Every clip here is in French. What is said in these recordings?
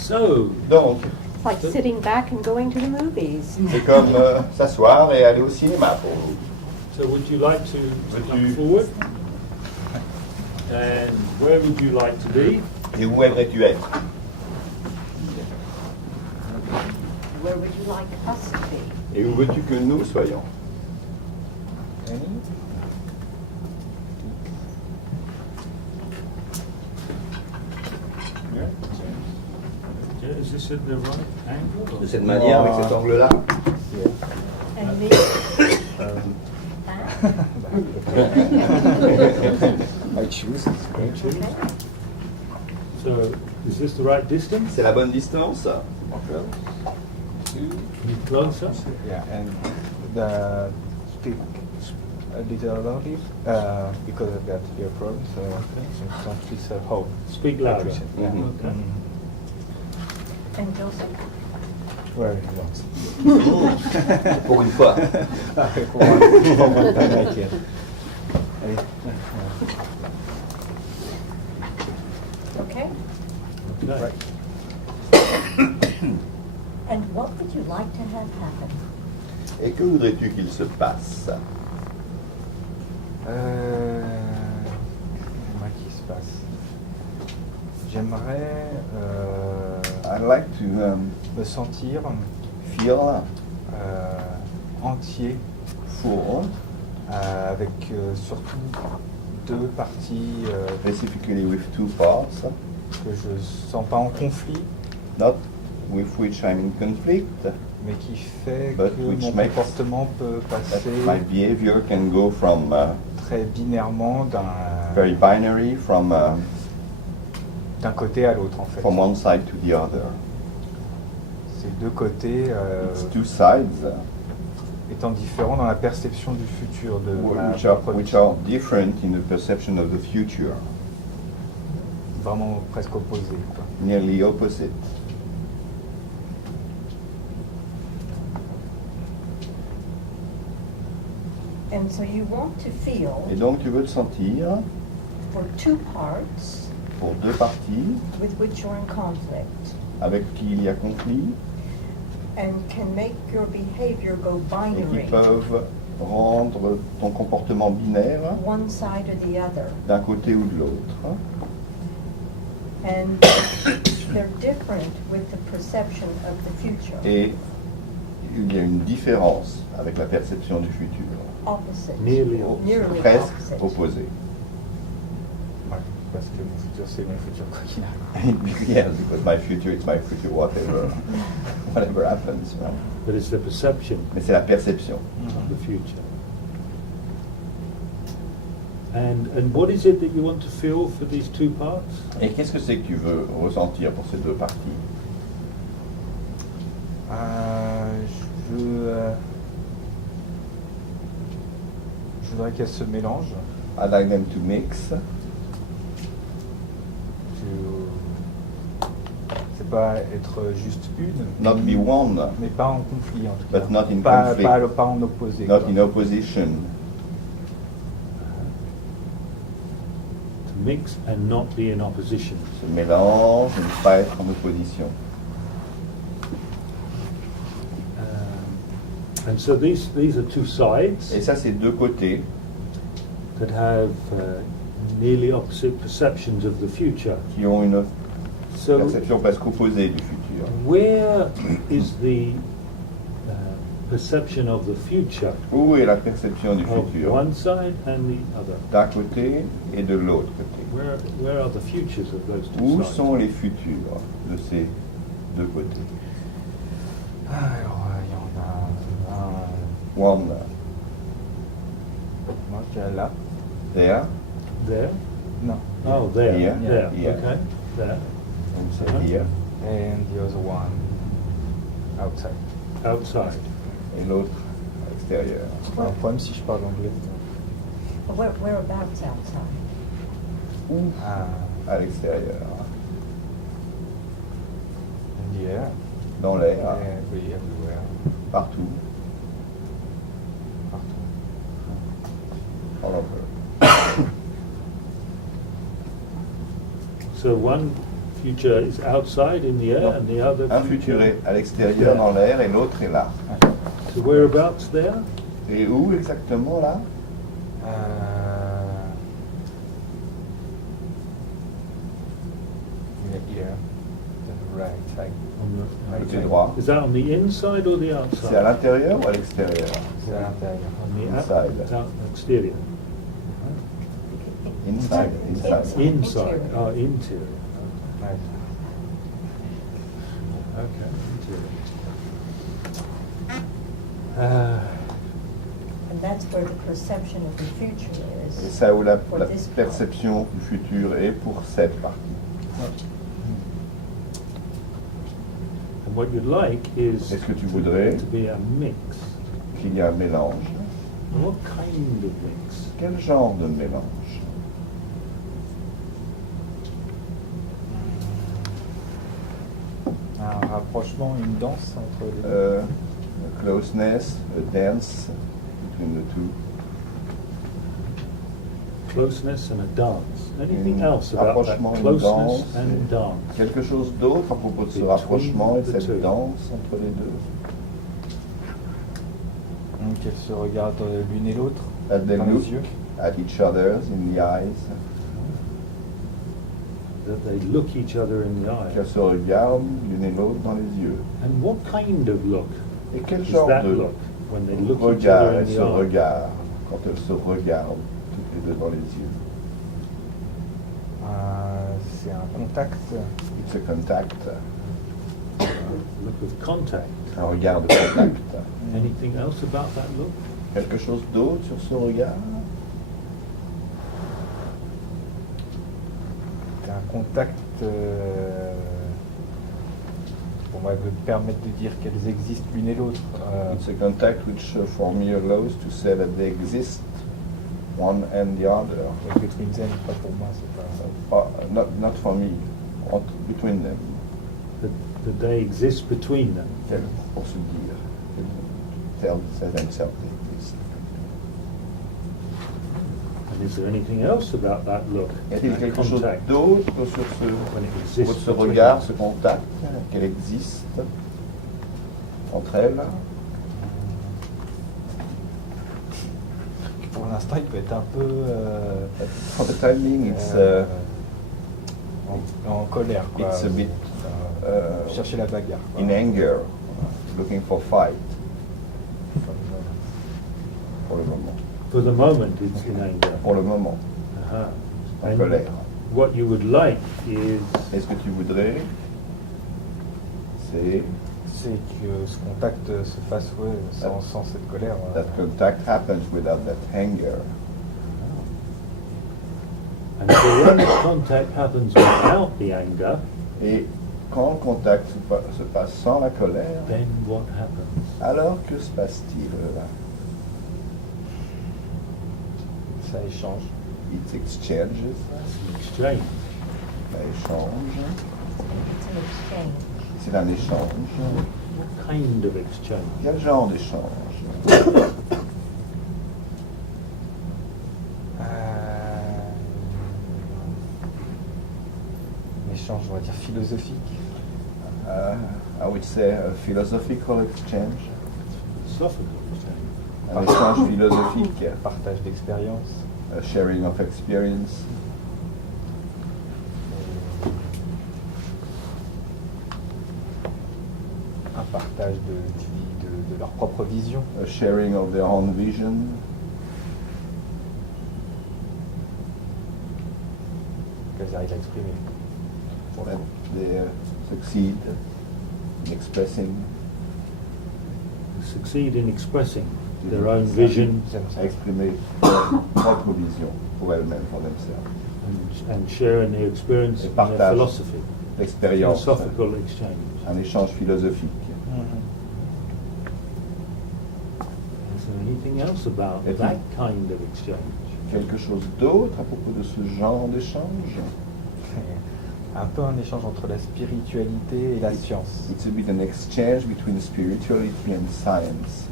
So, Donc, It's like sitting back and going to the movies. c'est comme s'asseoir et aller au cinéma pour vous. so would you like to come forward? And where would you like to be? Et où aimerais-tu être? Where would you like us to be? Et où veux-tu que nous soyons? Is this at the right angle? De cette manière, avec cet angle-là? And me? I choose. So, is this the right distance? C'est la bonne distance? Be closer? Yeah, and the speak a little loudly because I've got ear problems. So don't please hold. Speak louder. Yeah. Mhm. Okay. And Josick? Where he wants. Pour une fois. For one time I can. Okay. Okay. Right. And what would you like to have happen? Et que voudrais-tu qu'il se passe? Qu'est-ce qui se passe? J'aimerais I'd like to me sentir feel entier, full, avec surtout deux parties specifically with two parts, que je sens pas en conflit, not with which I'm in conflict, mais qui fait But que which mon makes comportement peut that passer my behavior can go from très binairement very binary, d'un côté à l'autre en fait. from one side to the other. Ces deux côtés It's two sides étant différents dans la perception du futur de ma which are production. different in the perception of the future, Vraiment presque opposés, quoi. nearly opposite. And so you want to feel Et donc tu veux te sentir for two parts pour deux parties with which you're in conflict avec qui il y a conflit and can make your behavior go et qui binary, peuvent rendre ton comportement binaire one side or the other. d'un côté ou de l'autre. And they're different with the perception of the future. Et il y a une différence avec la perception du futur, Opposite. Nearly Nearly presque opposite. opposée. Ouais, parce que mon futur, c'est mon futur quoi qu'il arrive. Yes, because my future is my future, whatever happens. Right? But it's the perception Mais c'est la perception. of the future. And what is it that you want to feel for these two parts? Et qu'est-ce que c'est que tu veux ressentir pour ces deux parties? Je voudrais qu'elles se mélangent. I'd like them to mix. C'est pas être juste une, Not be one, mais pas en conflit en tout cas. but not in pas, conflict. pas en opposé. not quoi. in opposition. To mix and not be in opposition. Se mélange et ne pas être en opposition. And so these are two sides Et ça, c'est deux côtés that have nearly opposite perceptions of the future. qui ont une So perception presque opposée du futur. where is the perception of the future Où est la perception du of futur? one side and the other? D'un côté et de l'autre côté. Where are the futures of those two Où sides? sont les futurs de ces deux côtés? Alors, il y en a un. One Moi, je dirais là. there, There? Non. Oh, there. Here, There. here. Okay. There. and say here, And the other one outside. Outside. et l'autre à l'extérieur. C'est pas un problème si je parle anglais. Whereabouts outside? Ah, À l'extérieur, in the air. dans l'air, Everywhere. partout, Partout. all over. So one future is outside in the air Non. and the other Un futur est à l'extérieur dans l'air et l'autre est là. So whereabouts there? Et où exactement là? Here, the right side. On the Côté side. droit. Is that on the inside or the outside? C'est à l'intérieur ou à l'extérieur? C'est à l'intérieur. On the Inside. exterior. Inside. Inside. Inside. Oh, interior. Ouais. Okay, interior. And that's where the perception of the future Et is. ça où la For this part. perception du futur est pour cette partie. And what you'd like is Est-ce que tu voudrais to be a mix. qu'il y ait un mélange? What kind of mix? Quel genre de mélange? Un rapprochement, une danse entre les deux. A closeness, a dance between the two. Closeness and a dance. Anything Un else about that rapprochement, une closeness danse, and et dance? quelque chose d'autre à propos de ce Between rapprochement et de the two. cette danse entre les deux? Qu'elles se regardent l'une et l'autre That they dans look les yeux. at each other in the eyes, That they look each other in the eye. qu'elles se regardent l'une et l'autre dans les yeux. And what kind of look Et quel is genre that de look when they look each regard other in est the ce eye? regard quand elles se regardent toutes les deux dans les yeux? C'est un contact. It's a contact, Look of contact. un regard de contact. Anything else about that look? Quelque chose d'autre sur ce regard? C'est un contact on va me permettre de dire qu'elles existent l'une et l'autre. It's a contact which for me allows to say that they exist one and the other. Between them, pas pour moi, c'est pas. Not for me, between them. That they exist between them. Pour se dire. Tell themselves they exist. And is there anything else about that look? Y a-t-il that quelque chose contact, d'autre sur when it ce, exists ce between regard, them? ce contact, qu'elle existe entre elles? Pour l'instant, il peut être un peu For the time being, it's en colère, quoi. it's a bit Chercher la bagarre. Quoi. in anger, looking for fight pour le moment. For the moment, it's in anger. Pour le moment, Uh-huh. en And colère. what you would like is Et ce que tu voudrais, c'est C'est que ce contact se fasse sans cette colère. that contact happens without that anger. and so when contact happens without the anger, Et quand le contact se passe sans la colère, then what happens? alors que se passe-t-il là? Ça échange. It exchanges, It's an exchange. ça échange, It's an exchange. c'est un échange. What kind of exchange? Quel genre d'échange? Un échange, on va dire, philosophique. I would say a philosophical exchange, Philosophical exchange. un échange philosophique, Partage d'expérience. a sharing of experience, Un partage de leur propre vision. a sharing of their own vision, Qu'elles arrivent à exprimer. that they succeed in expressing, Succeed in expressing their own vision à exprimer leur propre vision pour elles-mêmes, pour themselves. and share in their experience Et and their partage philosophy. L'expérience, Philosophical exchange. un échange philosophique. Is there anything else about Et that kind of exchange? Quelque chose d'autre à propos de ce genre d'échange? Un peu un échange entre la spiritualité et la science. It's a bit an exchange between spirituality and science.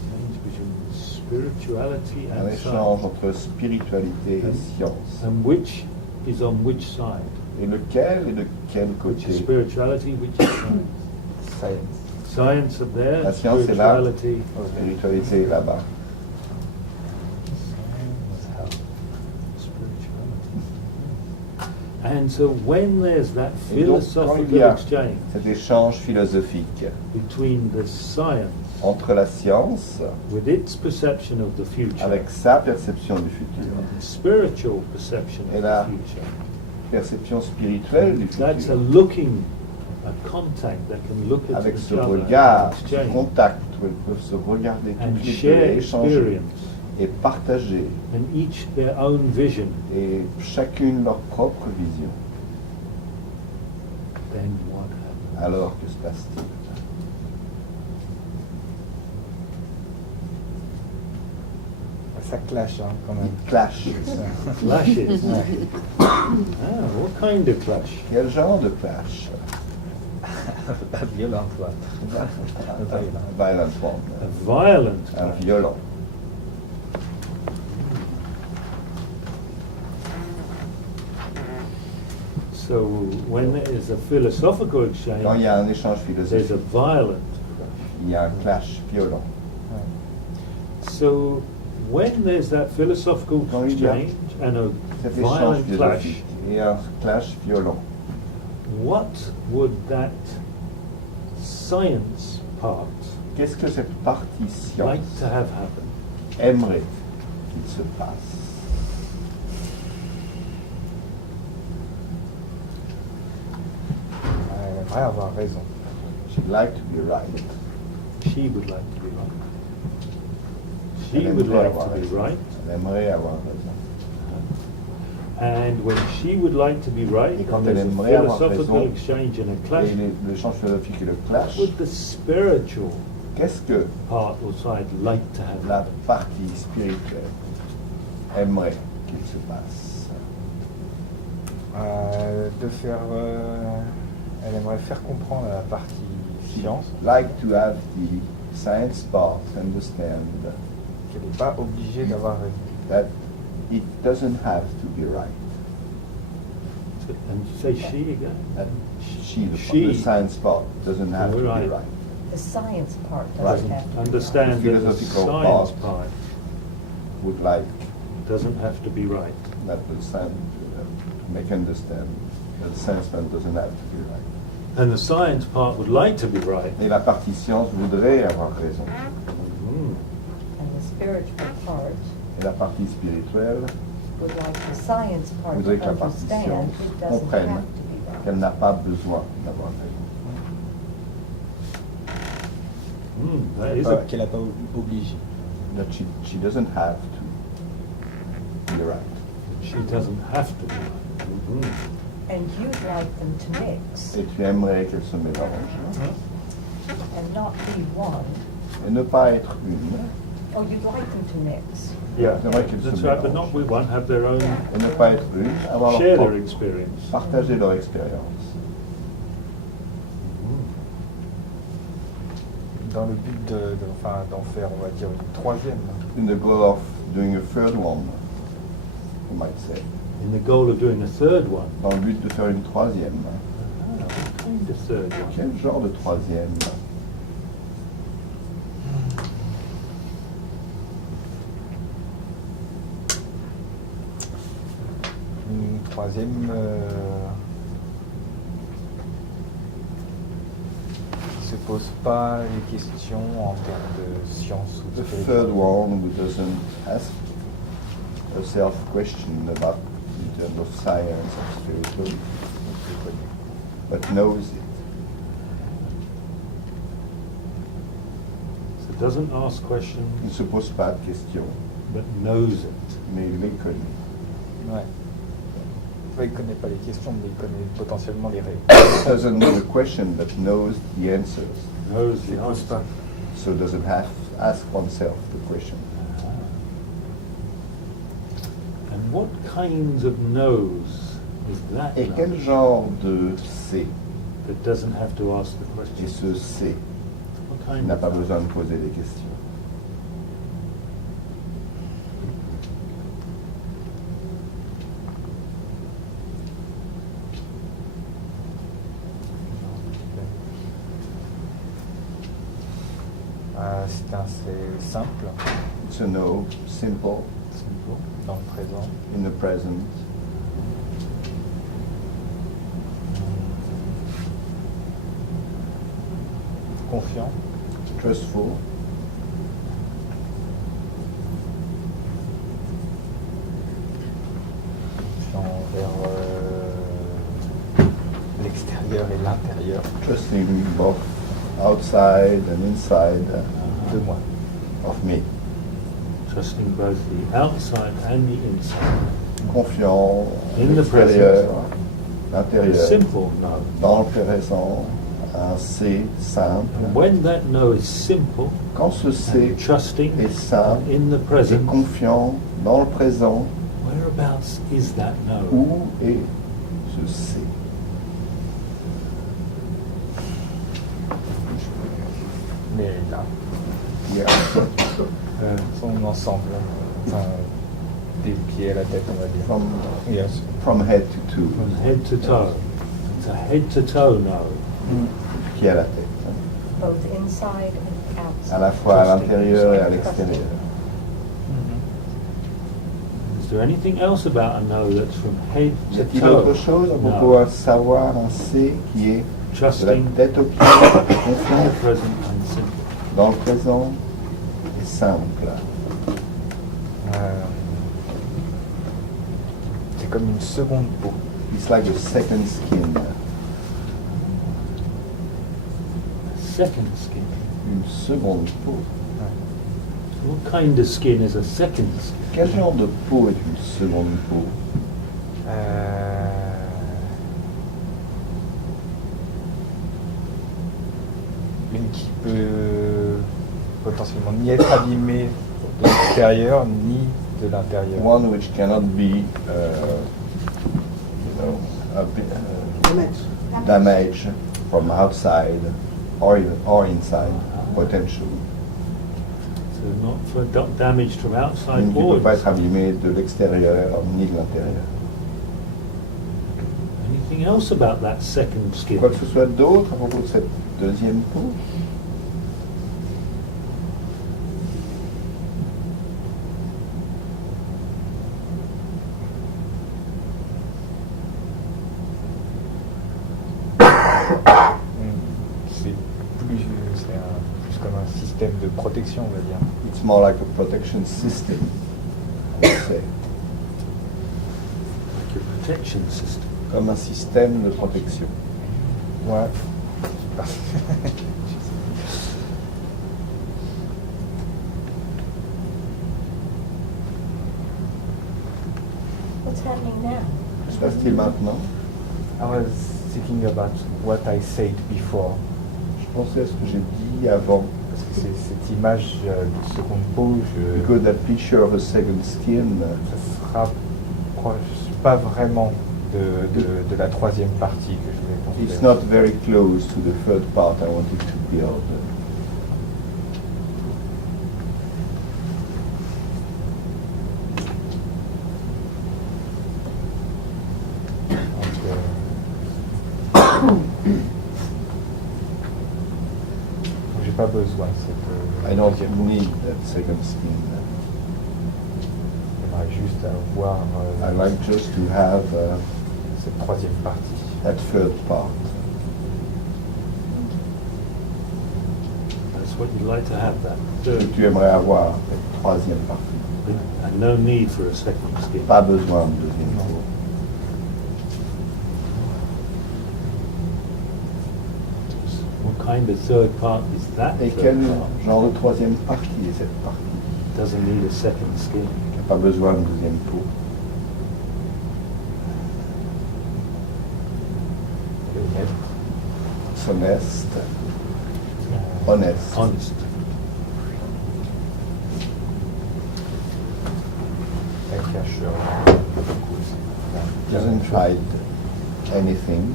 Exchange between spirituality Un and échange science. entre spiritualité et science. And which is on which side? Et lequel est de quel Which is côté? spirituality, which is science? Science. Science up there, La science est là, la spirituality. spiritualité est là-bas. And so when there's that Et donc, quand il y philosophical a exchange cet échange philosophique between the science entre la science, with its perception of the future avec sa perception du futur, and the spiritual perception Et of la the future, perception spirituelle du that's a futur, looking, a contact that can look at avec each ce other regard, and ce exchange contact où elles peuvent se regarder and toutes les deux, share et échanger experience et partager, and each their own vision, et chacune leur propre vision. then what happens? Alors que se passe-t-il? Ça clash hein, quand même. Il clash. Clashes. Ouais. What kind of clash? Quel genre de clash? Pas violente, quoi. Un violent one. A violent Un clash. violent. So when there is a philosophical exchange, Quand il y a un échange there's a philosophique, violent clash. il y a un clash violent. So when there's that philosophical Quand il y a exchange and a Cet échange violent clash, philosophique et un clash violent. what would that science part Qu'est-ce que cette partie like science to have happen? aimerait qu'il se passe? Elle aimerait avoir raison. She'd like to be right. She would like to be right. She Elle would aimerait like avoir to be raison. right. Elle aimerait avoir raison. And when she would like to be right, Et quand and elle there's a aimerait avoir philosophical raison, exchange and a clash, Et l'échange philosophique et le what clash, would the spiritual qu'est-ce que part or side like to have la happen? partie spirituelle aimerait qu'il se passe? De faire. Elle aimerait faire comprendre à la partie science Like to have the science part understand qu'elle n'est pas obligée d'avoir raison. that it doesn't have to be right. And say she again. That she, She. the science part, doesn't have to Right. be right. The science part Right. doesn't have to be Understand that the Philosophical science part. part Would like doesn't have to be right. that the science make understand that the science part doesn't have to be right. And the science part would like to be right. Et la partie science voudrait avoir raison. Mm. And the spiritual part Et la partie spirituelle would like the science part to voudrait que la partie understand science it doesn't comprenne have to be right. qu'elle n'a pas besoin d'avoir raison. That is a, Qu'elle n'a pas obligé. That she doesn't have to be right. she doesn't have to be right. Mhm. And you'd like them to mix Et tu aimerais qu'elle se mélange and not be one. et ne pas être une. Oh, you'd like them to mix. Yeah, C'est vrai qu'elles that's se right, but mélangent. not we one have their own, Et ne pas être une, avoir leur share their propre, experience. partager leur expérience. Dans le but d'en faire, on va dire, une troisième. In the goal of doing a third one, you might say. In the goal of doing a third one. Dans le but de faire une troisième. Ah, what kind of third one? Quel genre de troisième? Une troisième qui se pose pas les questions en termes de science ou de The third one who doesn't ask herself question about in terms of science or spirituality, but knows it. So it doesn't ask Il questions, ne se pose pas de questions, but knows it. mais il les connaît. Ouais. Enfin, il ne connaît pas les questions, mais il connaît potentiellement les réponses. Doesn't know the question, but knows the answers. Knows Il the pose answer. pas. So doesn't have to ask oneself the question. And what kinds of knows is that Et know quel genre de C that doesn't have to ask the est question? ce C What qui kind n'a of pas know? besoin de poser des questions? assez simple, It's a no, simple, dans le présent. in the present, Confiant, trustful, confiant vers l'extérieur et l'intérieur trusting both outside and inside de moi. of me. Trusting both the outside and the inside. Confiant, In the l'extérieur, present. A l'intérieur, simple no. dans le présent, un C simple. And when that no is simple, Quand ce C and trusting est simple and in the et present, confiant dans le présent, whereabouts is that no? où est ce C? Mais là, Here. son ensemble, enfin, des pieds à la tête, on va dire. From, Yes. from head to toe, From head to toe. It's a head to toe no. pied à la tête. Both inside and outside. À la fois à l'intérieur et à l'extérieur. Is there anything else about a no that's from head Y to a-t-il toe? autre chose pour No. pouvoir savoir un C qui est de la Trusting tête aux pieds, in the confiant present and simple. dans le présent et simple? C'est comme une seconde peau. It's like a second skin, Second skin. une seconde peau. What kind of skin is a second skin? Quel genre de peau est une seconde peau? Une qui peut potentiellement ni être abîmée de l'extérieur ni de l'intérieur. One which cannot be, damaged from outside or inside, potentially. So not for damage from outside Une qui ne or peut pas être inside. abîmée de l'extérieur ni de l'intérieur. Anything else about that second skin? Quoi que ce soit d'autre à propos de cette deuxième peau? C'est comme un système de protection, on va dire. It's more like a protection system, I would say. Like your protection system. Comme un système de protection. Ouais. What's happening now? Que se passe-t-il maintenant? I was thinking about what I said before. Je pensais à ce que j'ai dit avant. Parce que c'est cette image de seconde peau, Because that picture of a second skin, ça sera proche, pas vraiment de la troisième partie que je voulais it's construire. not very close to the third part I wanted to build. Donc, j'ai pas besoin de cette I don't troisième. need that second skin. J'aimerais juste avoir I like just to have cette troisième partie. that third part. That's what you'd like to have, that Que third. tu aimerais avoir cette troisième partie. And no need for a second skin. Pas besoin de deuxième Non. peau. What kind of third part is that Et third quel part? genre de troisième partie est cette partie? Doesn't need a second skin. Qui n'a pas besoin de deuxième peau. Honnête. Honeste. Honest. Elle cache beaucoup aussi. Doesn't hide anything.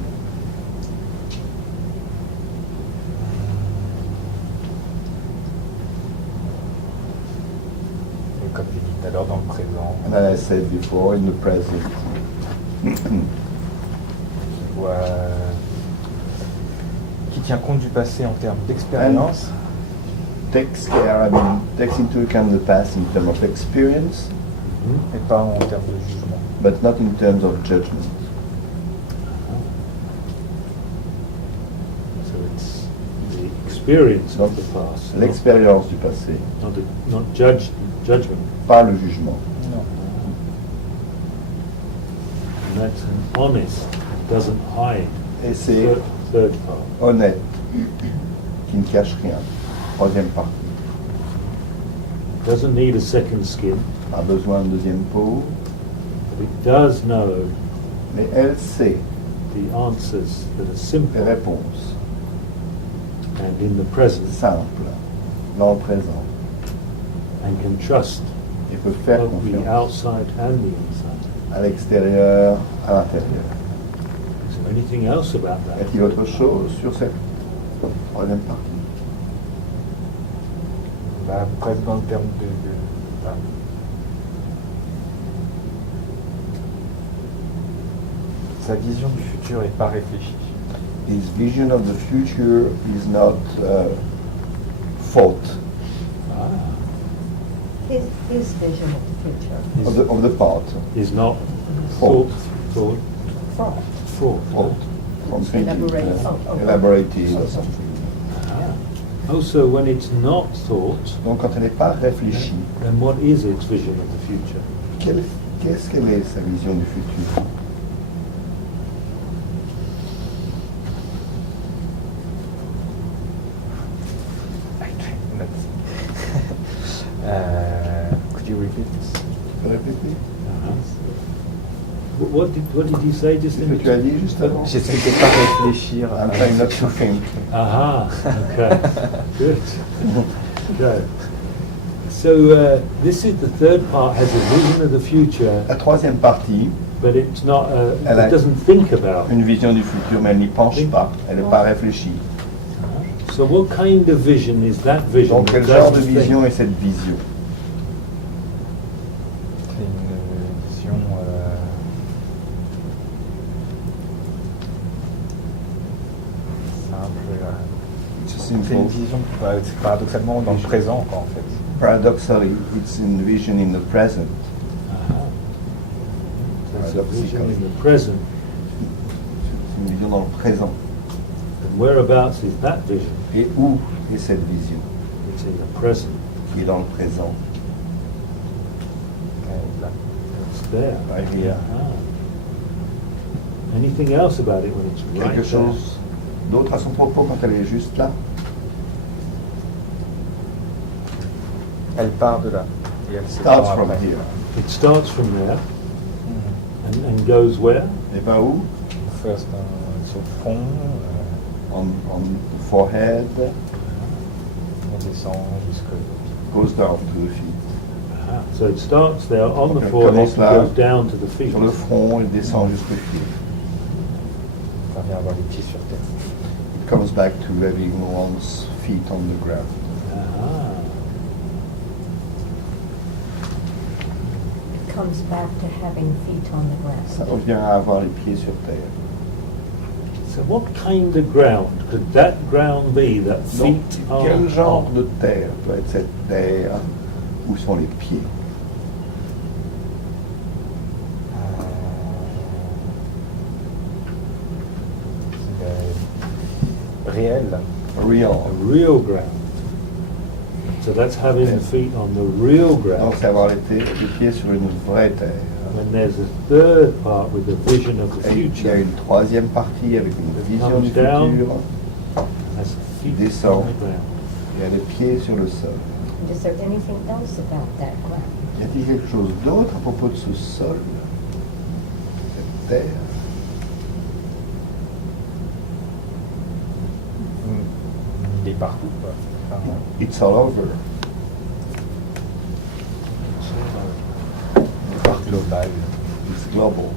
Et comme j'ai dit tout à l'heure, dans le présent, And as I said before, in the present, qui voit, qui tient compte du passé en termes d'expérience, takes care, I mean, takes into account the past in terms of experience, Et pas en termes de jugement. but not in terms of judgment. So it's the experience of the past, L'expérience du passé, not judgment. pas le jugement. Non. And that's an honest, doesn't hide. Et c'est Third part. honnête, qui ne cache rien. Troisième partie. Doesn't need a second skin, Pas besoin de deuxième peau, but it does know mais elle sait the answers that are les simple réponses and in the present, simples, dans le présent, and can trust et peut faire both the confiance outside and the inside. à l'extérieur, à l'intérieur. Is there anything else about Y that? a-t-il autre chose sur cette troisième partie? Bah, presque dans le terme ah. Sa vision du futur n'est pas réfléchie. His vision of the future is not thought, Ah, His vision of the future. of the part, is not Thought. thought, Thought. thought. from thinking, Elaborate. Oh. elaborated or something. Ah. Oh, so when it's not thought, Donc quand elle n'est pas réfléchie, then what is its vision of the future? qu'est-ce qu'elle est sa vision du futur? Could you repeat this? Répétez. What did you say just C'est in ce que tu as between? dit juste avant. J'essaie de pas réfléchir. I'm trying not to think. Aha, okay, good. Okay. So this is the third part, has a vision of the future, La troisième partie, but it's not. Elle a It doesn't think about. une vision du futur, mais elle n'y pense pas, elle n'est pas réfléchie. So what kind of vision is that vision? Donc quel that genre de doesn't think? vision est cette vision? C'est une vision simple. It's a C'est une simple, vision c'est paradoxalement dans le présent, quoi, en fait. paradoxally, it's in vision in the present. Aha. So it's a vision Paradoxical. in the present. C'est une vision dans le présent. And whereabouts is that vision? Et où est cette vision? It's in the present. Qui est dans le présent. Là. It's there. Right here. Ah. Anything else about it when it's right Quelque there? chose d'autre à son propos quand elle est juste là? Elle part de là. Et elle Starts s'étend from après. here. It starts from there Mhm. and goes where? Et va où? First sur le front, On the forehead, on descend jusque. goes down to the feet. Aha. So it starts there on Donc the elle forehead commence and là, goes down to the feet. sur le front, il descend jusqu'aux pieds. On vient avoir les pieds sur terre. It comes back to having one's feet on the ground. Aha. It comes back to having feet on the Ça ground. revient à avoir les pieds sur terre. So what kind of ground could that ground be that Donc, feet are quel genre on? de terre doit être cette terre où sont les pieds? Réel. Real. A real ground. So that's having the feet on the real Donc ground. c'est avoir les pieds sur une vraie terre. When there's a third part with the vision of the Et il y a future, une troisième partie avec une vision comes du down. futur. that's feet Descend. on the ground. Il y a les pieds sur le sol. And is there anything else about that ground? Y a-t-il quelque chose d'autre à propos de ce sol, cette terre? Il est partout, quoi. Enfin, It's all over. global. It's global.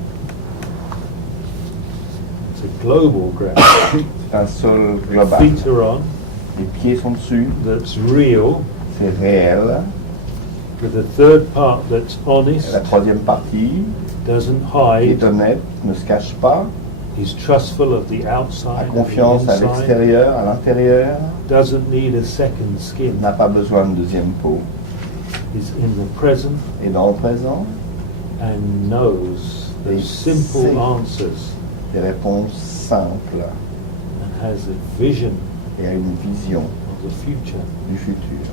It's a global ground. C'est un sol global. Feet are on, Les pieds sont dessus. that's real, C'est réel. with the third part that's Et honest, la troisième partie, doesn't qui est hide, honnête, ne se cache pas, He's trustful of the a outside, confiance à and the inside, l'extérieur, à l'intérieur, doesn't need a second skin. n'a pas besoin de deuxième peau, He's in the present est dans le présent, and knows Et those simple sait. answers des réponses simples and has a vision et a une vision of the future. du futur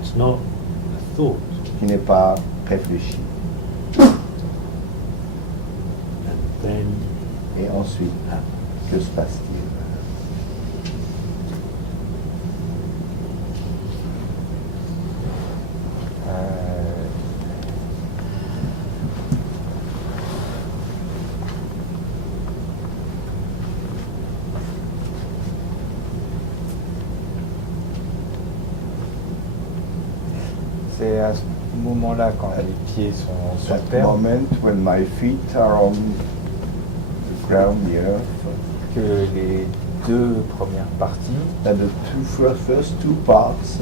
It's not a thought. qui n'est pas réfléchie. And then Et ensuite, que se passe-t-il? C'est à ce moment-là, quand les pieds sont sur At the terre, moment when my feet are on the ground, the earth, que les deux premières parties that the first two parts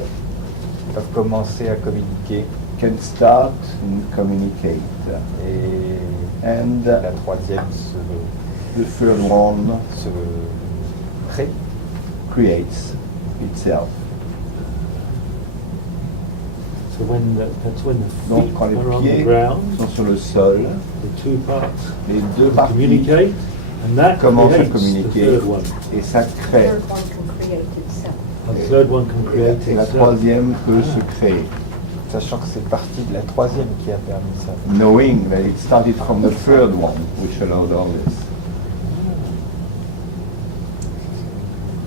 peuvent commencer à communiquer can start and communicate. et And la troisième the third one se crée. creates itself. so that's when the Donc feet quand les are on the pieds ground, sont sur le sol, the two parts les deux parties communicate, and that commencent à creates the communiquer third one. et ça The crée. third one can create itself. The third one can create Et la itself. troisième peut se créer. Sachant que c'est partie de la troisième qui a permis ça. Knowing that it started from the third one, which allowed all this.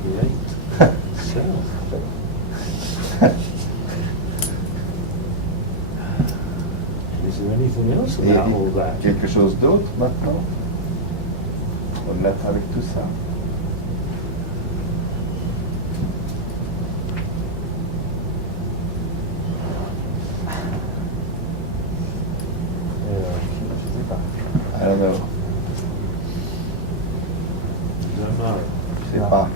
Create itself. Is there anything else Et about all that? quelque chose d'autre maintenant? On l'a avec tout ça. Je sais pas. I don't know. I don't know. Je sais pas.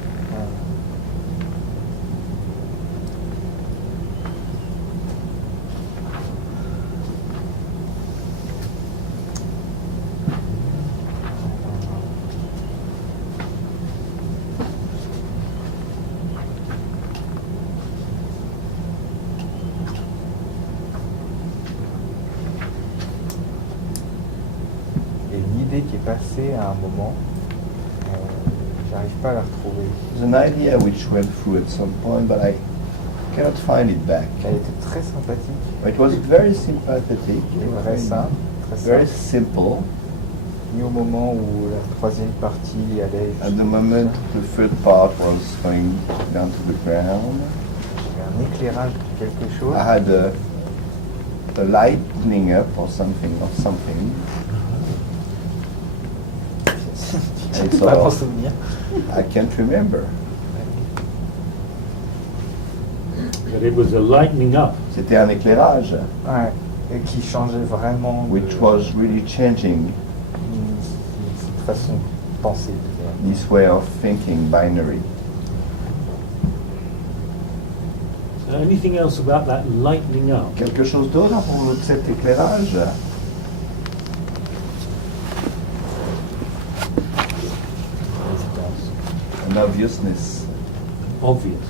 Et l'idée qui est passée à un moment, j'arrive pas à la retrouver. There's an idea which went through at some point, but I cannot find it back. Elle était très sympathique, It was very sympathetic, très simple, very très simple. simple. Et au moment où la troisième partie allait At the moment the third part was going down to the ground, j'avais un éclairage de quelque chose. I had a lightening up or something. Je It's peux pas m'en all- souvenir. I can't remember. But it was a lightening up. C'était un éclairage Ouais. Et qui changeait vraiment which was really changing cette façon de penser. this way of thinking binary. So anything else about that lightening up? Quelque chose d'autre à propos de cet éclairage? An obviousness. Obviousness.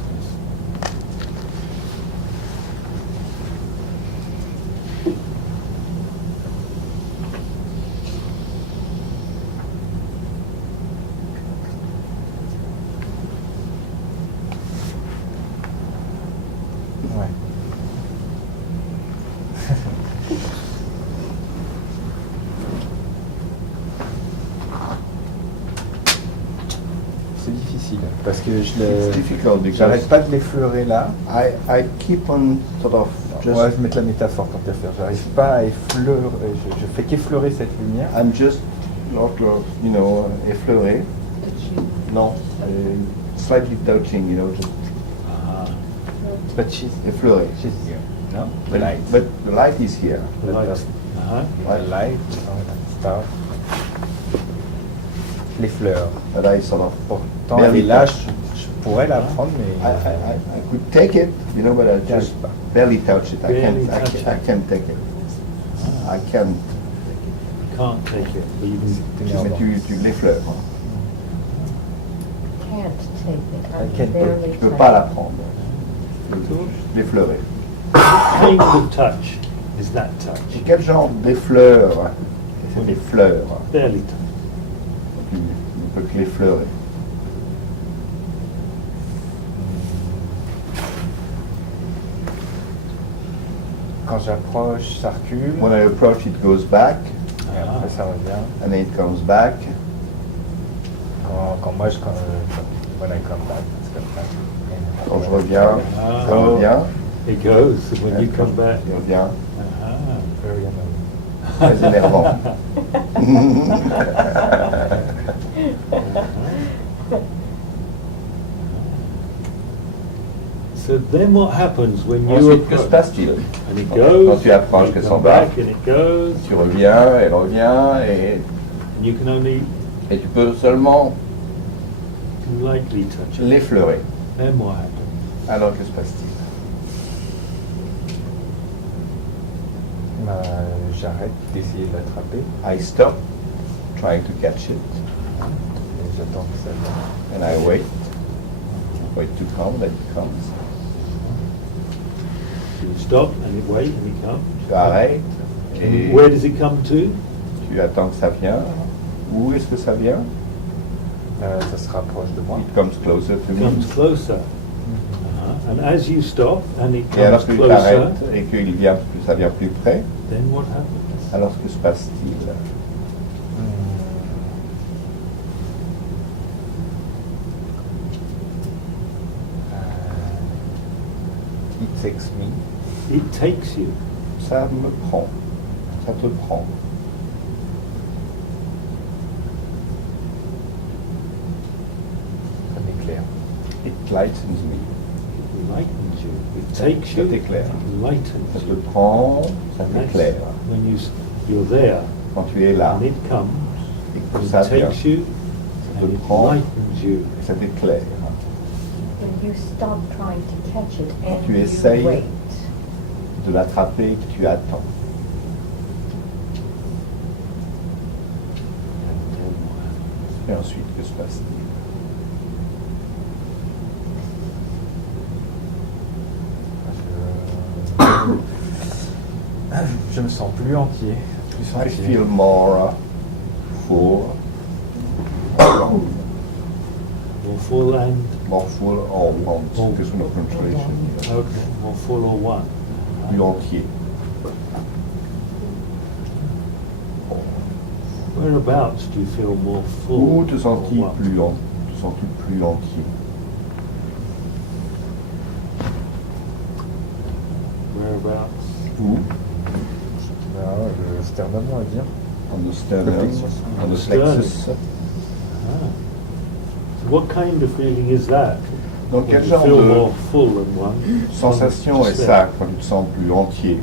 Ouais. C'est difficile parce que It's difficult because j'arrête pas de l'effleurer là. I keep on sort of just On va mettre la métaphore tant qu'à faire. J'arrive pas à effleurer, je fais qu'effleurer cette lumière. I'm just not effleuré. Non, slightly touching, just C'est pas de cheese. effleuré. Cheese here. No? But, Light. but the light is here. The light. The light. Start. Les fleurs. But I sort of Pourtant, barely elle est là, touch. je pourrais la prendre, mais I could take it, but I just barely touch it. Barely touch I it. can't take it. I can't. Can't take it. But you can c'est Mais énervant. tu l'effleures. can't take it. I I can't can do it. barely Tu peux touch pas it. la prendre. Tu peux l'effleurer. What kind of touch is that Et touch? quel genre d'effleur? C'est des fleurs. Barely touch. Tu ne peux que l'effleurer. Quand j'approche, ça recule. When I approach, it goes back, Et après, ça revient. and then it comes back. When I come back, it's come back. Quand je reviens, Ah. ça revient. It goes when you come back. Il revient. Ah. Very annoying. Très énervant. So then what happens when you Ensuite, que se approach? passe-t-il? And it goes, Quand tu approches, you qu'elle come s'en va. back and it goes, Tu reviens, elle revient, and you can only et tu peux seulement lightly touch it. l'effleurer. Then what happens? Alors, que se passe-t-il? J'arrête d'essayer de l'attraper I stop trying to catch it, et j'attends que ça vienne. and I wait to come, then it comes. You stop and you wait and it comes. Tu arrêtes, et Where does it come to? tu attends que ça vienne. Où est-ce que ça vient? Ça se rapproche de moi. It comes closer to It me. comes closer. And as you stop and it Et alors comes que tu closer, t'arrêtes et que ça vient plus près, then what happens? alors que se passe-t-il? It takes me. It takes you. Ça me prend, ça te prend. Ça m'éclaire. It lightens me. It lightens you. It takes Ça you. t'éclaire. It lightens Ça te you. prend, ça And that's t'éclaire. when you're there Quand tu es là, and it comes, et que and ça it vient, takes you te and it prend. lightens you. ça t'éclaire. When you stop trying to catch it and tu you essayes wait. De l'attraper, que tu attends. Et ensuite, que se passe-t-il? Je me sens plus entier. Plus I entier. feel more full, More full and more full or want, question of translation. okay, more full or one. Plus entier. Whereabouts do you feel more full? Où te or sens-tu one? plus entier? Whereabouts? Où? Le sternum, on va dire. On the sternum, on the plexus. Ah. So what kind of feeling is that? Donc When quel you genre feel de more full than one? sensation est Just ça quand tu te sens plus entier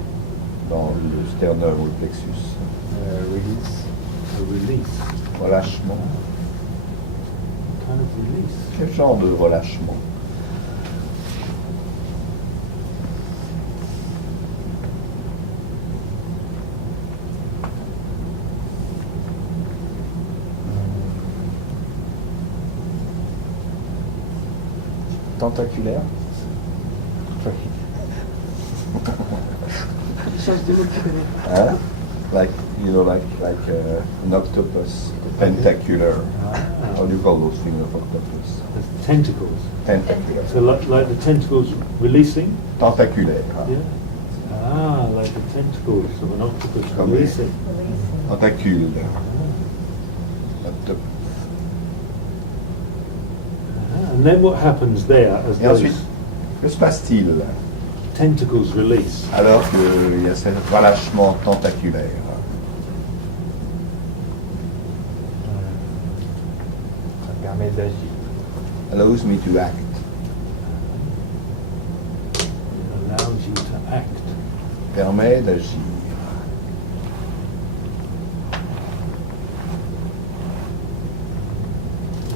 dans le sternum ou le plexus? Release. A release. Relâchement. Kind of release. Quel genre de relâchement? Tentaculaire. Hein? Like, you know, like an octopus, tentacular. How do you call those things of octopus? The tentacles. Tentacular. So like the tentacles releasing? Tentaculaire. Yeah. Ah, like the tentacles of an octopus Comme releasing. Releasing. Tentacule. Ah. Octopus. Ah, and then what happens there as Et ensuite, those que se passe-t-il tentacles release? alors qu'il y a ce relâchement tentaculaire? Ça permet d'agir. Allows me to act. It allows you to act. Permet d'agir.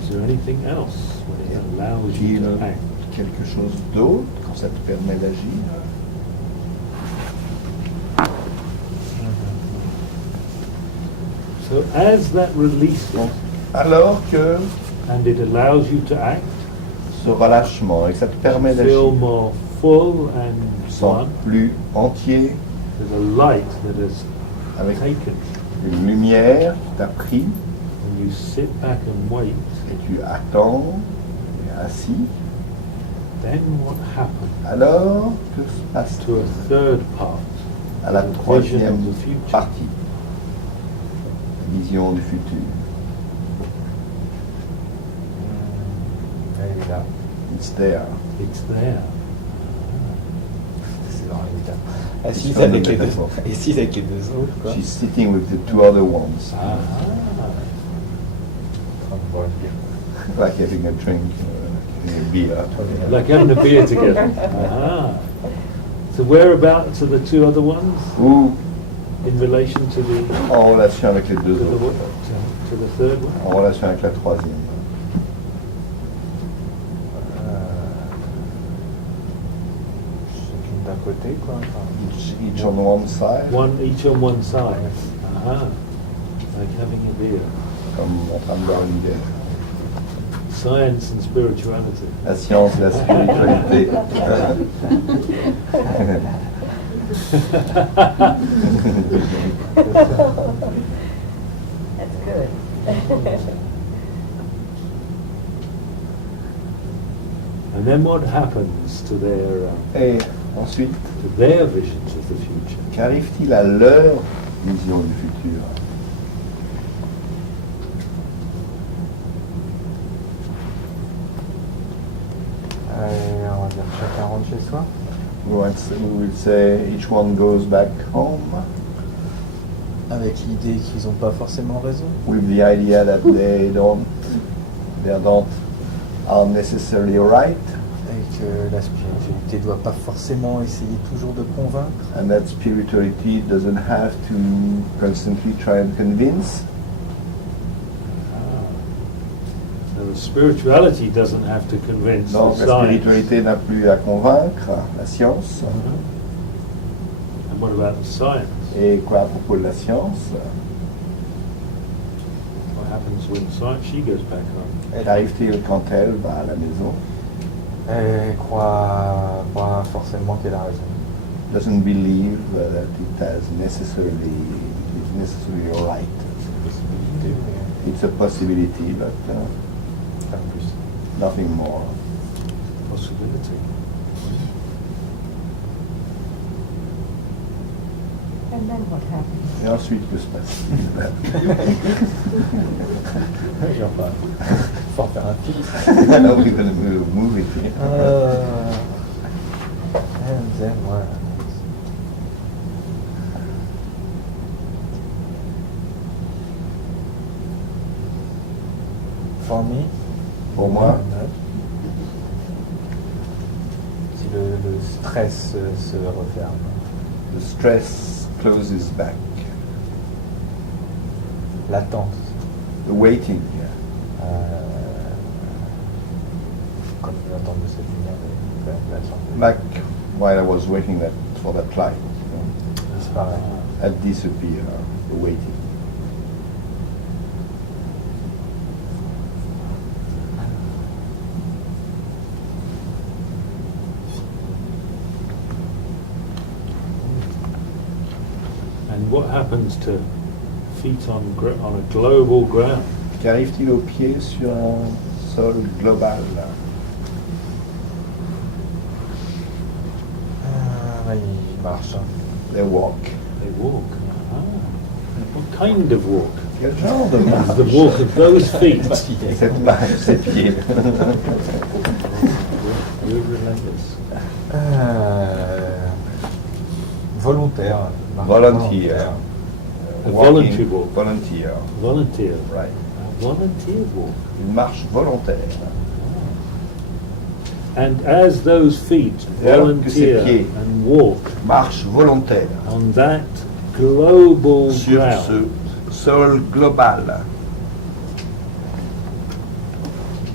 Is there anything else when it allows you Dit-il to act? quelque chose d'autre quand ça te permet d'agir? So as that releases, Donc, alors que And it allows you to act, ce relâchement, et que ça te permet feel d'agir. more full and Tu te sens one. plus entier, There's a light that has avec taken, une lumière qui t'a pris, and you sit back and wait. et tu attends, tu es assis. Then what happens Alors, que se passe to a third part, à la the vision troisième of the future? partie, la vision du futur? Elle est là. It's there. It's there. C'est dans les cas. It's Assise from avec the les deux. metaphor. Assise avec les deux autres, quoi. She's sitting with the two other ones, Ah. En train de boire une bière. like having a drink, a beer. Like having a beer together. Ah. So whereabouts are the two other ones Ou in relation to the en relation avec les deux to the, autres, to the third one? en relation avec la troisième. Chacune d'un côté, quoi. Enfin, Each on one side, One each on one side. Ah. Like having a beer. comme en train de boire une bière. Science and spirituality. La science et la spiritualité. That's good. And then what happens to Et ensuite, their visions of the future? qu'arrive-t-il à leur vision du futur? on va dire chacun rentre chez soi. We will say each one goes back home Avec l'idée qu'ils n'ont pas forcément raison. with the idea that they don't are necessarily right, Et que la spiritualité ne doit pas forcément essayer toujours de convaincre. and that spirituality doesn't have to constantly try and convince. Ah. So the spirituality doesn't have to convince Donc the la science. spiritualité n'a plus à convaincre la science. Mhm. And what about the science? Et quoi à propos de la science? What happens when science she goes back home? Qu'arrive-t-il quand elle va à la maison? Elle croit pas forcément qu'elle a raison. Doesn't believe that it is necessarily right. Possibilité, mais It's a possibility, but pas plus. nothing more. Possibility. And then what happens? Et ensuite, que se passe-t-il? J'en parle. Faut en faire un film. Now we're going to move it. And then what? For me, Pour moi, si le stress se referme, the stress closes back. l'attente, The waiting. comme l'attente de cette lumière, l'attente Back while I was waiting for that light. disparaît. Had disappeared, the waiting. And what happens to feet on a global ground? Qu'arrive-t-il aux pieds sur un sol global? Il marche. They walk. They walk. Ah. What kind of walk? Quel genre de It's marche? the walk of those feet. Cette marche, ces pieds. You're relentless. Volontaire. marche Volunteer. A Walking- voluntary walk. Volunteer. Volunteer. Right. A volunteer walk. Une marche volontaire. And as those feet Et alors que ces volunteer pieds and walk Marche volontaire. on that global Sur ground, ce sol global.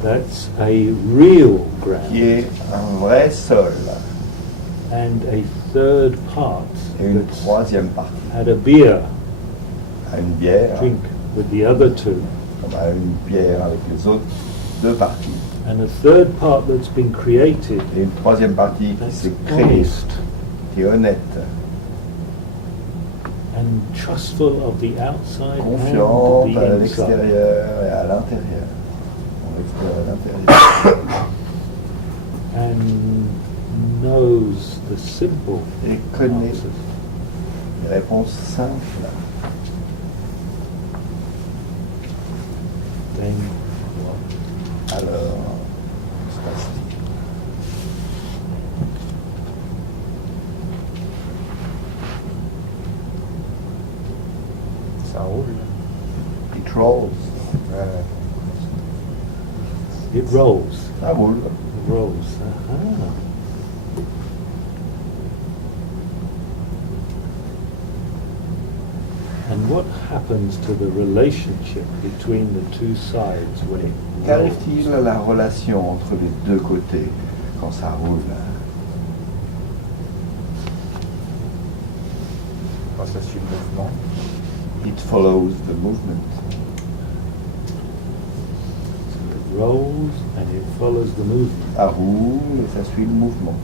that's a real Qui ground. est un vrai sol. And a third part Et une that's troisième partie. had a beer À une bière. drink with the other two. Comme à une bière avec les autres deux parties. And a third part that's been created Et une troisième partie qui that's s'est créée, honest qui est honnête, and trustful of the outside confiante and à the inside. l'extérieur et à l'intérieur. À l'extérieur et à l'intérieur. And knows the simple Et connaît answers. les réponses simples. Then what? Alors, que se passe-t-il? Ça roule. It rolls. It rolls. Ça roule. It rolls. Aha. And what happens to the relationship between the two sides when it Qu'arrive-t-il à rolls? la relation entre les deux côtés quand ça roule? Quand ça suit le mouvement. It follows the movement. So it rolls and it follows the movement. Ça roule et ça suit le mouvement.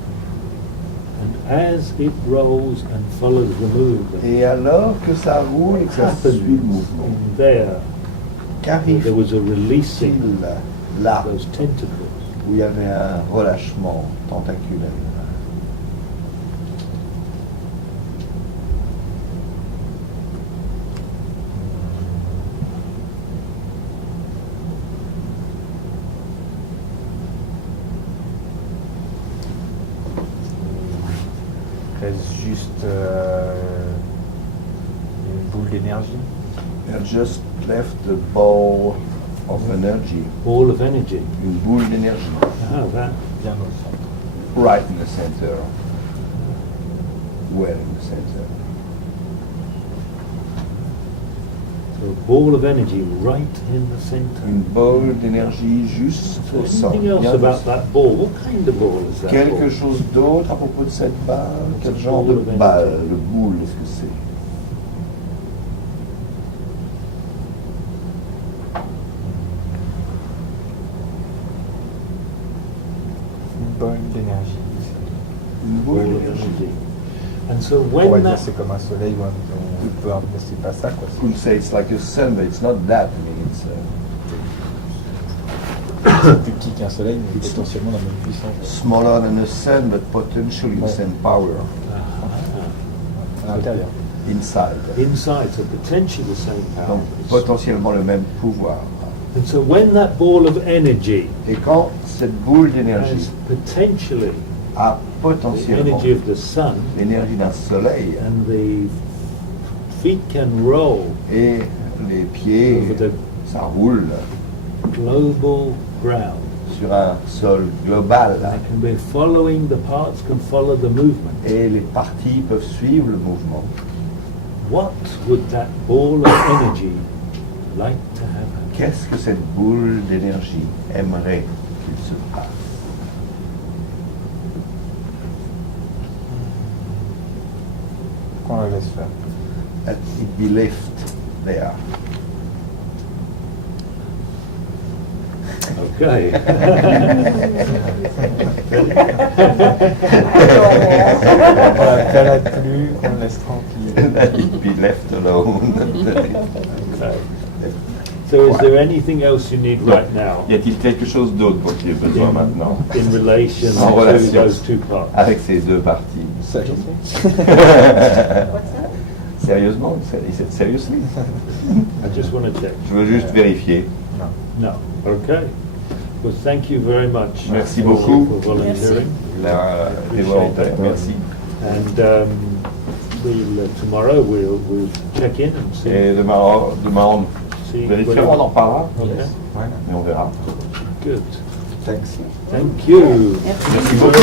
And as it rolls and follows the movement, Et alors que ça roule et que ça happens suit le mouvement, in there, where qu'arrive-t-il there was a releasing là those tentacles. où il y avait un relâchement tentaculaire? Reste juste une boule d'énergie. You just left the ball of energy, Ball of energy. une boule d'énergie, Ah, that. Bien au centre. right in the center, well in the center. So a ball of energy right in the center. Une boule d'énergie juste So au centre. anything else bien au about centre. that ball? What kind of ball is that Quelque ball? chose d'autre à propos de cette balle? It's Quel a genre ball de of energy. balle, de boule est-ce que c'est? Une boule d'énergie. Une Ball boule of d'énergie. energy. And so On va when dire that, c'est comme un soleil ou un peu, mais c'est pas ça quoi. Could say it's like a sun, but it's not that. I mean, it's C'est plus petit qu'un soleil, mais potentiellement la même puissance. smaller than a sun, but potentially the same power À l'intérieur. inside. inside, so potentially the same power. Donc potentiellement le même pouvoir. And so when that ball of energy Et quand cette boule has d'énergie potentially a the potentiellement energy of the sun, l'énergie d'un soleil and the feet can roll et les pieds, over the ça roule global ground, sur un sol global and it can be following, the parts can follow the movement. et les parties peuvent suivre le mouvement. What would that ball of energy like to have happen? Qu'est-ce que cette boule d'énergie aimerait qu'il se passe? Qu'on la laisse faire. That it be left there. Okay. On la calade plus, qu'on la laisse tranquille. That it be left alone. Okay. So is there anything else you need right now Y a-t-il quelque chose d'autre dont il y a besoin maintenant in relation En to relation. those two parts? avec ces deux parties? What's that? Sérieusement? Is it seriously? I just want to check. Je veux juste vérifier. No. Okay. Well, thank you very much. Merci for- beaucoup. for volunteering. Les volontaires, merci. And tomorrow we'll check in and see. Et demain, see vérifier, whether- on en parlera. Okay. Voilà. Et on verra. Good. Thanks. Thank you. Merci beaucoup.